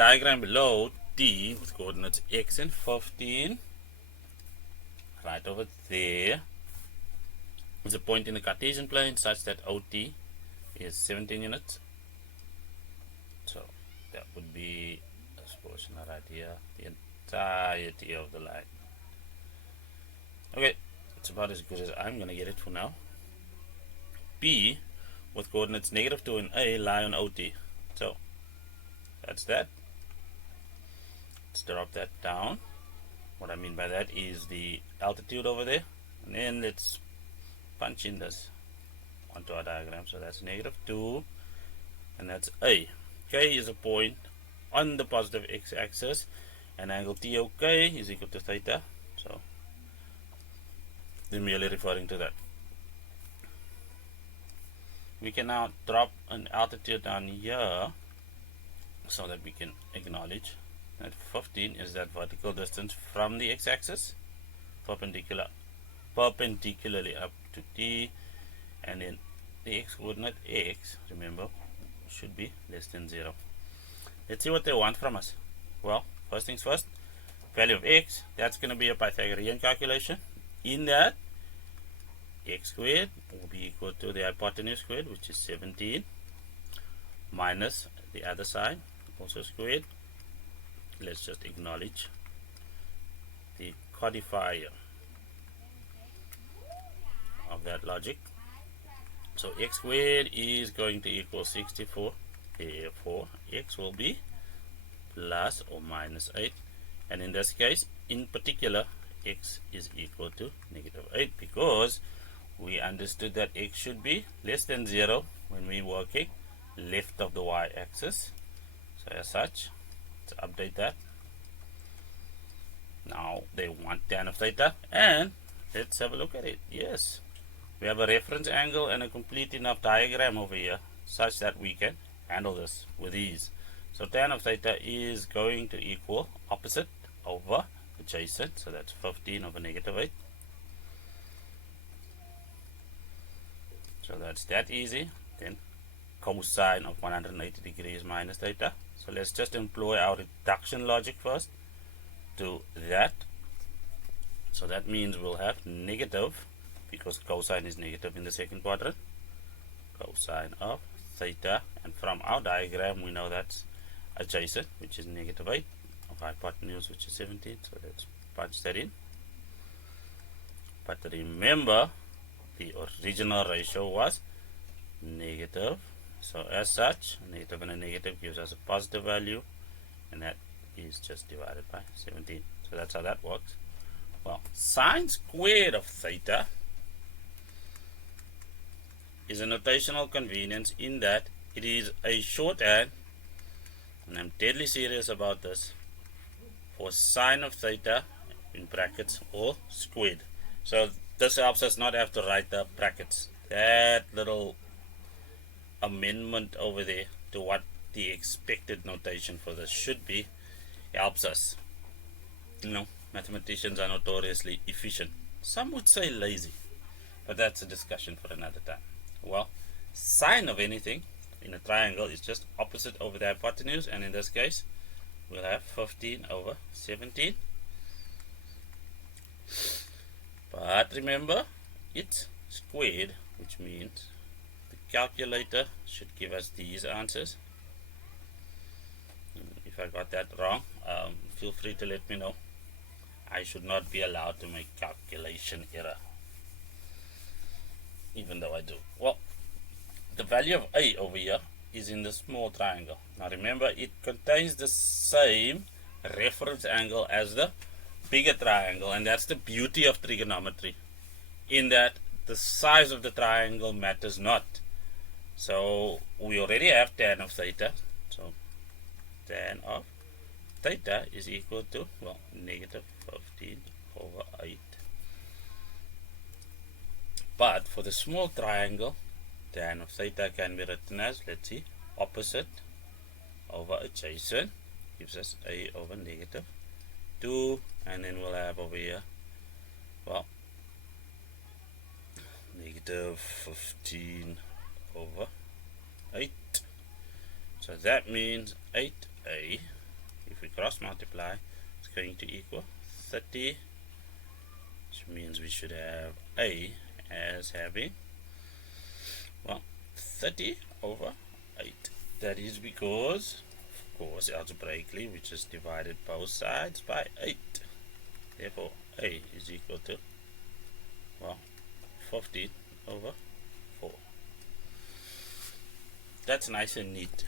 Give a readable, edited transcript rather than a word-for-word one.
diagram below, D with coordinates x and 15, right over there, is a point in the Cartesian plane such that OT is 17 units. So that would be this portion right here, the entirety of the line. Okay, it's about as good as I'm going to get it for now. B with coordinates negative 2 and A lie on OT. So that's that. Let's drop that down. What I mean by that is the altitude over there, and then let's punch in this onto our diagram. So that's negative 2, and that's A. K is a point on the positive x-axis, and angle TOK is equal to theta. So they're merely referring to that. We can now drop an altitude down here so that we can acknowledge that 15 is that vertical distance from the x-axis perpendicularly up to T, and then the x coordinate x, remember, should be less than 0. Let's see what they want from us. Well, first things first, value of x, that's going to be a Pythagorean calculation. In that, x squared will be equal to the hypotenuse squared, which is 17, minus the other side, also squared. Let's just acknowledge the codifier of that logic. So x squared is going to equal 64. Therefore, x will be plus or minus 8. And in this case, in particular, x is equal to negative 8, because we understood that x should be less than 0 when we're working left of the y-axis. So as such, let's update that. Now they want tan of theta, and let's have a look at it. Yes, we have a reference angle and a complete enough diagram over here such that we can handle this with ease. So tan of theta is going to equal opposite over adjacent, so that's 15 over negative 8. So that's that easy. Then cosine of 180 degrees minus theta. So let's just employ our reduction logic first to that. So that means we'll have negative, because cosine is negative in the second quadrant, cosine of theta, and from our diagram we know that's adjacent, which is negative 8, of hypotenuse, which is 17. So let's punch that in. But remember, the original ratio was negative, so as such, a negative and a negative gives us a positive value, and that is just divided by 17. So that's how that works. Well, sine squared of theta is a notational convenience in that it is a shorthand, and I'm deadly serious about this, for sine of theta in brackets or squared. So this helps us not have to write the brackets. That little amendment over there to what the expected notation for this should be helps us. You know, mathematicians are notoriously efficient. Some would say lazy, but that's a discussion for another time. Well, sine of anything in a triangle is just opposite over the hypotenuse, and in this case we'll have 15 over 17. But remember, it's squared, which means the calculator should give us these answers. If I got that wrong, feel free to let me know. I should not be allowed to make calculation error, even though I do. Well, the value of A over here is in the small triangle. Now remember, it contains the same reference angle as the bigger triangle, and that's the beauty of trigonometry, in that the size of the triangle matters not. So we already have tan of theta, so tan of theta is equal to, well, negative 15 over 8. But for the small triangle, tan of theta can be written as, let's see, opposite over adjacent gives us A over negative 2, and then we'll have over here, well, negative 15 over 8. So that means 8A cross multiply, it's going to equal 30, which means we should have A as having, well, 30 over 8. That is because, of course, algebraically we just divided both sides by 8. Therefore, A is equal to, well, 15 over 4. That's nice and neat.